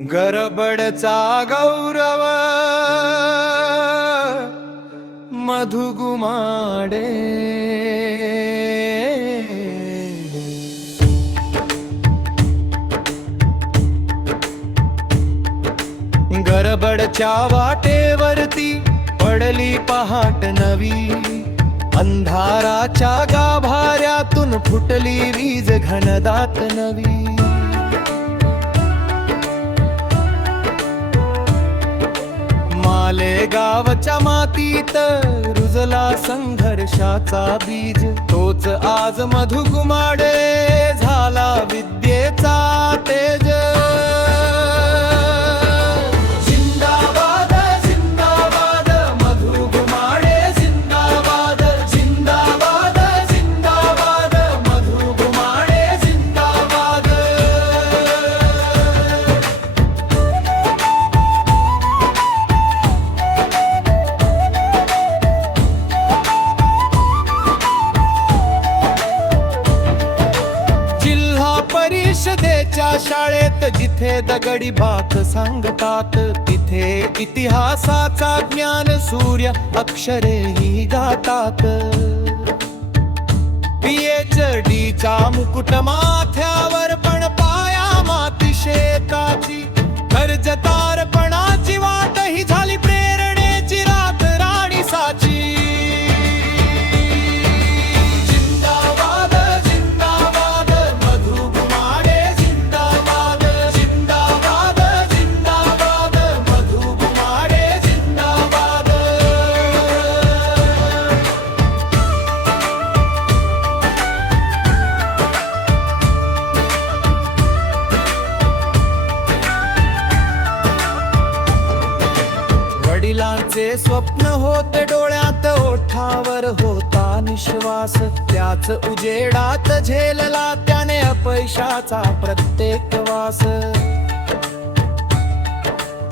गरबडचा गौरव मधुगुमाडे। गरबडच्या वाटेवरती पडली पहाट नवी, अंधाराच्या गाभाऱ्यातून फुटली वीज घनदाट नवी। मालेगावच्या मातीत रुजला संघर्षाचा बीज, तोच आज मधुगुमाडे झाला विद्येचा तेज। जिंदाबाद जिंदाबाद मधुगुमाडे, जिंदाबाद जिंदाबाद जिंदाबाद मधुगुमाडे, जिंदाबाद। परिषदेच्या शाळेत जिथे दगडी बात सांगतात, तिथे इतिहासाचा ज्ञान सूर्य अक्षरेही गातात। PhD चा मुकुट माथ्यावर पण पाया माती शेताची, कर्जतारपणाची वाट ही झाली प्रेरणेची रात राणीसाची। वडिलांचे स्वप्न होते डोळ्यात, ओठावर होता निश्वास, त्याच उजेडात झेलला त्याने अपयशाचा प्रत्येक वास।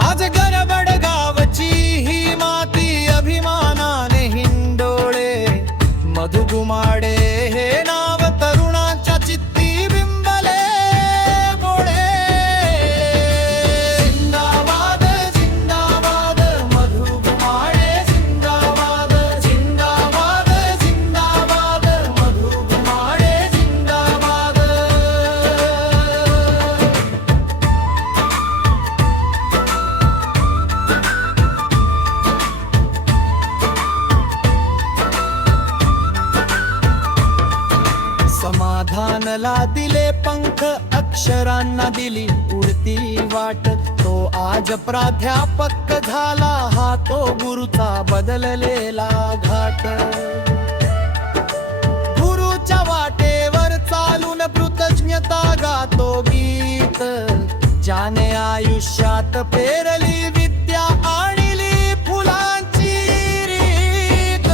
आज गरबड गावची ही माती अभिमानाने हिंडोळे, मधुगुमाडे हे नाव तरुणाच्या चित्ती बिंबले बोळे। जिंदाबाद जिंदाबाद मधुगुमाडे, जिंदाबाद जिंदाबाद जिंदाबाद मधुगुमाडे, जिंदाबाद। समाधानला दिले पंख, अक्षरांना दिली उडती वाट, तो आज प्राध्यापक झाला, हा तो गुरुचा बदललेला घाट। गुरुच्या वाटेवर चालून कृतज्ञता गातो गीत, ज्याने आयुष्यात पेरली विद्या आणली फुलांची रीत।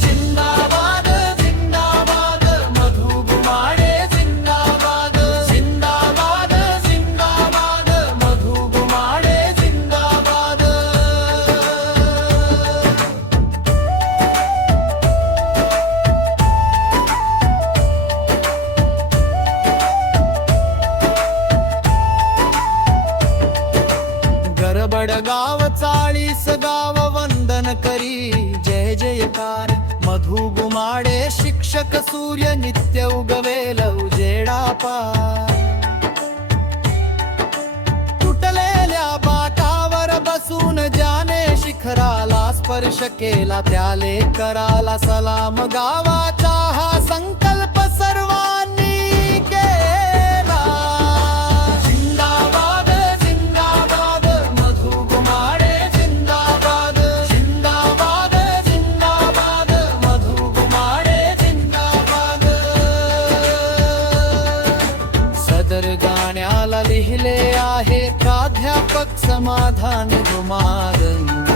जिंदाबाद जिंदाबाद मधुगुमाडे, जिंदाबाद जिंदाबाद जिंदाबाद मधुगुमाडे, जिंदाबाद। गरबड गाव 40 गाव वंदन करी जय जयकार, मधुगुमाडे शिक्षक सूर्य नित्य उगवेल उजेडा पार। तुटलेल्या बाटावर बसून ज्याने शिखराला स्पर्श केला, त्याले कराला सलाम, गावाचा हा संकल्प सर्वांनी केला। जिंदाबाद जिंदाबाद मधुगुमाडे, जिंदाबाद जिंदाबाद जिंदाबाद मधुगुमाडे, जिंदाबाद। सदर गाण्याला लिहिले आहे प्राध्यापक समाधान गुमादन।